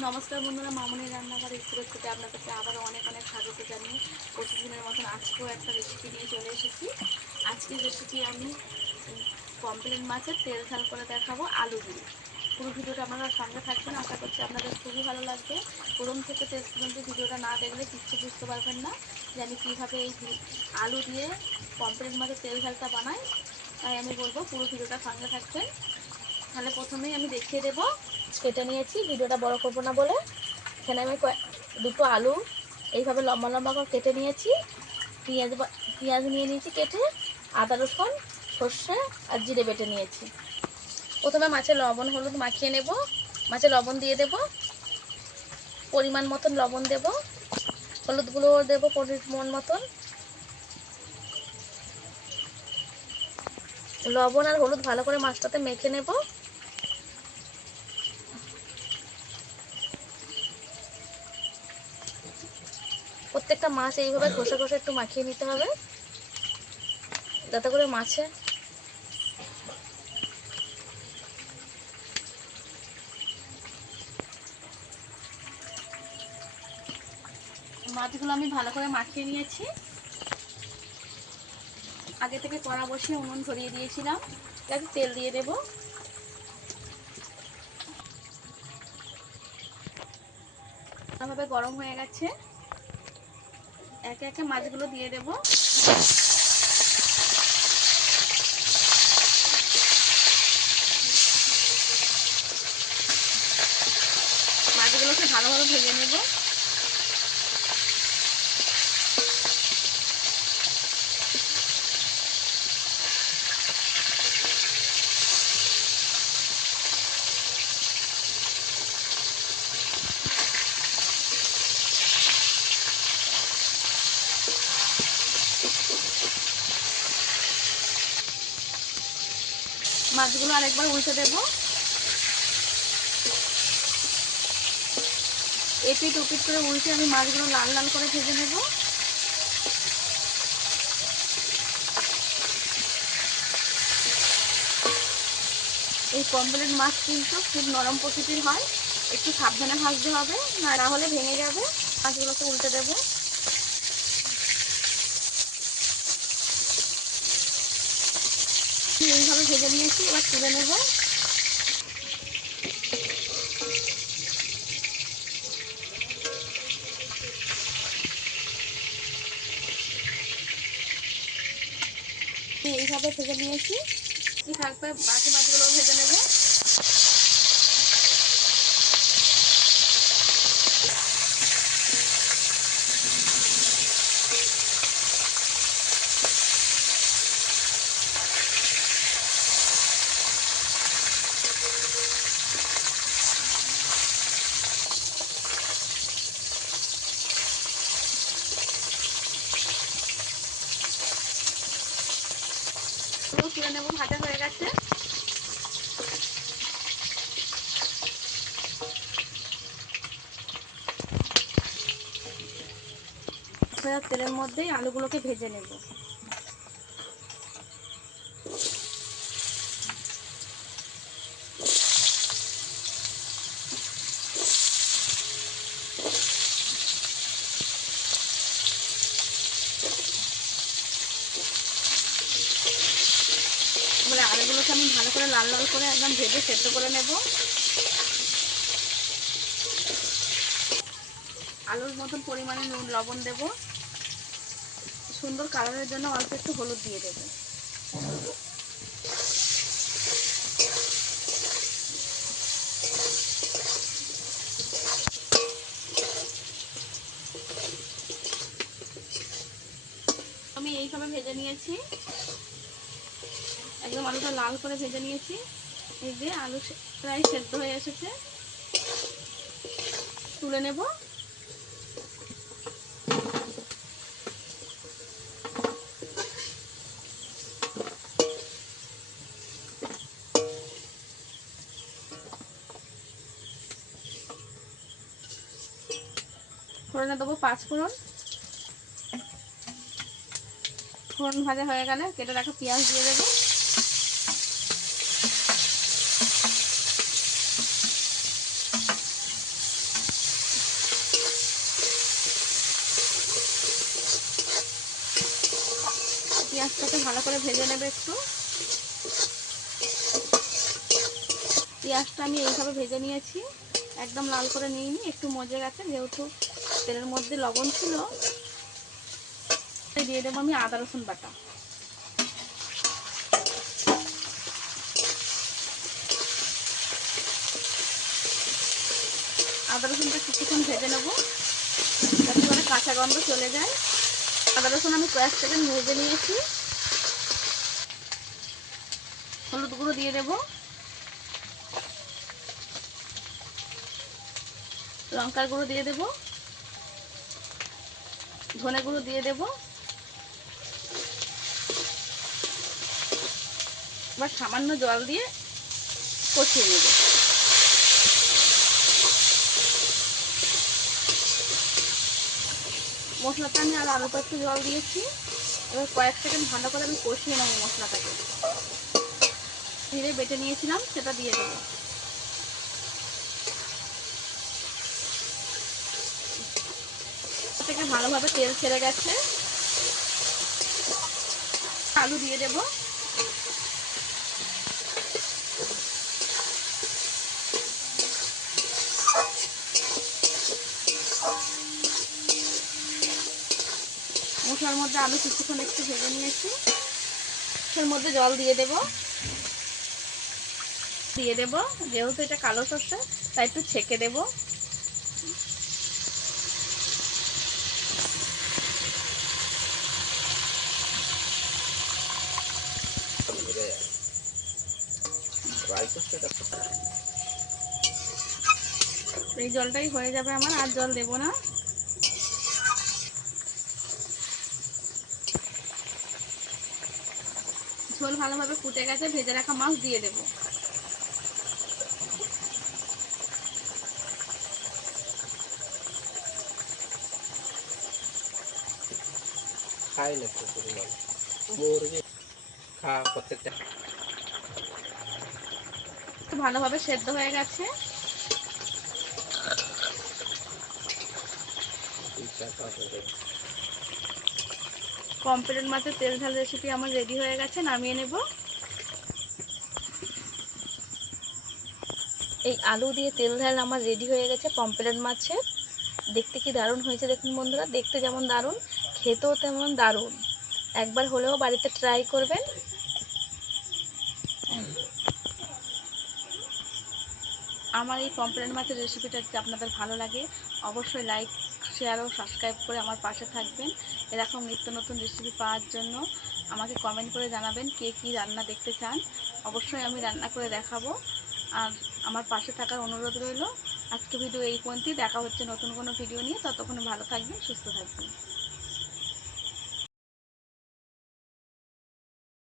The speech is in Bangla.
নমস্কার বন্ধুরা, মামুনি রান্নাঘর রেসিপিতে আপনাদেরকে আবারও অনেক অনেক স্বাগত জানিয়ে প্রতিদিনের মতন আজকেও একটা রেসিপি নিয়ে চলে এসেছি। আজকের রেসিপি আমি পমফ্রেট মাছের তেল ঝাল করে দেখাবো আলু দিয়ে। পুরো ভিডিওটা আপনারা সঙ্গে থাকবেন, আশা করছি আপনাদের খুবই ভালো লাগবে। প্রথম থেকে শেষ পর্যন্ত ভিডিওটা না দেখলে কিচ্ছু বুঝতে পারবেন না যে আমি কীভাবে এই আলু দিয়ে পমফ্রেট মাছের তেল ঝালটা বানাই। তাই আমি বলবো পুরো ভিডিওটা সঙ্গে থাকবেন। তাহলে প্রথমেই আমি দেখিয়ে দেবো। কেটে নিয়েছি, ভিডিওটা বড় করবো না বলে। এখানে আমি দুটো আলু এইভাবে লম্বা লম্বা করে কেটে নিয়েছি। পেঁয়াজ নিয়ে নিয়েছি কেটে, আদা রসুন সর্ষে আর জিরে বেটে নিয়েছি। প্রথমে মাছে লবণ হলুদ মাখিয়ে নেব। মাছে লবণ দিয়ে দেব, পরিমাণ মতন লবণ দেব, হলুদ গুঁড়ো দেবো পরিমাণ মতন। লবণ আর হলুদ ভালো করে মাছটাতে মেখে নেব। প্রত্যেকটা মাছ এইভাবে ঘষে ঘষে একটু মাখিয়ে নিতে হবে, যাতে করে মাছে মাছগুলো আমি ভালো করে মাখিয়ে নিয়েছি। আগে থেকে কড়া বসিয়ে উনুন ধরিয়ে দিয়েছিলাম, তাতে তেল দিয়ে দেব। ভালোভাবে গরম হয়ে গেছে, একে একে মাছগুলো দিয়ে দেব। মাছগুলোকে ভালোভাবে ভেজে নেব। মাছগুলো আরেকবার উল্টে দেব। এপিট ওপিট করে উল্টে আমি মাছগুলো লাল লাল করে ভেজে নেব। এই পমফ্রেট মাছ কিন্তু খুব নরম প্রকৃতির হয়, একটু সাবধানে ভাজতে হবে, না হলে ভেঙে যাবে। মাছগুলোকে উল্টে দেব। এইভাবে ভেজে নিয়েছি, এবার তুলে নেব। এইভাবে ভেজে নিয়েছি, কি থাকবে বাকি মাছগুলো ভেজে নেব। তুলে নেব, ভাজা হয়ে গেছে। তেলের মধ্যেই আলুগুলোকে ভেজে নেব। এবারে আলুগুলোকে আমি ভালো করে লাল লাল করে একদম ভেজে সেদ্ধ করে নেব। আলুর মতন পরিমাণে নুন লবণ দেব, সুন্দর কালারের জন্য অল্প একটু হলুদ দিয়ে দেব। আমি এইভাবে ভেজে নিয়েছি, একদম আলুটা লাল করে ভেজে নিয়েছি। এই যে আলু প্রায় সেদ্ধ হয়ে এসেছে, তুলে নেব। ফোড়নে দেবো 5 ফোড়ন। ফোড়ন ভাজা হয়ে গেলে কেটে রাখা পেঁয়াজ দিয়ে দেবো। পেঁয়াজটাকে ভালো করে ভেজে নেবে একটু। পেঁয়াজটা আমি এইভাবে ভেজে নিয়েছি, একদম লাল করে নিইনি, একটু মজে গেছে, যেহেতু তেলের মধ্যে লবণ ছিল। দিয়ে দেবো আমি আদা রসুন বাটা। আদা রসুনটা কিছুক্ষণ ভেজে নেবো যাতে করে কাঁচা গন্ধ চলে যায়। আদা রসুন আমি কয়েক সেকেন্ড ভেজে নিয়েছি। হলুদ গুঁড়ো দিয়ে দেবো, লঙ্কার গুঁড়ো দিয়ে দেবো, ধনে গুঁড়ো দিয়ে দেবো। এবার সামান্য জল দিয়ে কষিয়ে নেব। মশলাটা আমি আর অল্প একটু জল দিয়েছি। এবার কয়েক সেকেন্ড ভালো করে আমি কষিয়ে নেব মশলাটাকে। জিরে বেটে নিয়েছিলাম সেটা দিয়ে দেবো। থেকে ভালোভাবে তেল ছেড়ে গেছে। আলু দিয়ে দেবো। মশলার মধ্যে আলু কিছুক্ষণ একটু ভেজে নিয়েছি। এর মধ্যে জল দিয়ে দেবো। যেহেতু এটা কালো সর্ষে তাই একটু ছেঁকে দেবো। এই জলটাই হয়ে যাবে আমার, আর জল দেবো না। ঝোল ভালোভাবে ফুটে গেছে, ভেজে রাখা মাছ দিয়ে দেবো। ভালোভাবে সেদ্ধ হয়ে গেছে। পমফ্রেট মাছের তেল ঝাল রেসিপি আমার রেডি হয়ে গেছে, নামিয়ে নেব। এই আলু দিয়ে তেল ঝাল আমার রেডি হয়ে গেছে পমফ্রেট মাছের। দেখতে কি দারুণ হয়েছে দেখুন বন্ধুরা, দেখতে যেমন দারুণ খেতেও তেমন দারুণ। একবার হলেও বাড়িতে ট্রাই করবেন। আমার এই পমফ্রেট মাছের রেসিপিটা যদি আপনাদের ভালো লাগে অবশ্যই লাইক, শেয়ার ও সাবস্ক্রাইব করে আমার পাশে থাকবেন। এরকম নিত্য নতুন রেসিপি পাওয়ার জন্য আমাকে কমেন্ট করে জানাবেন কে কী রান্না দেখতে চান। অবশ্যই আমি রান্না করে দেখাবো। আর আমার পাশে থাকার অনুরোধ রইল। আজকে ভিডিও এই পর্যন্তই, দেখা হচ্ছে নতুন কোনো ভিডিও নিয়ে। ততক্ষণ ভালো থাকবেন, সুস্থ থাকবেন।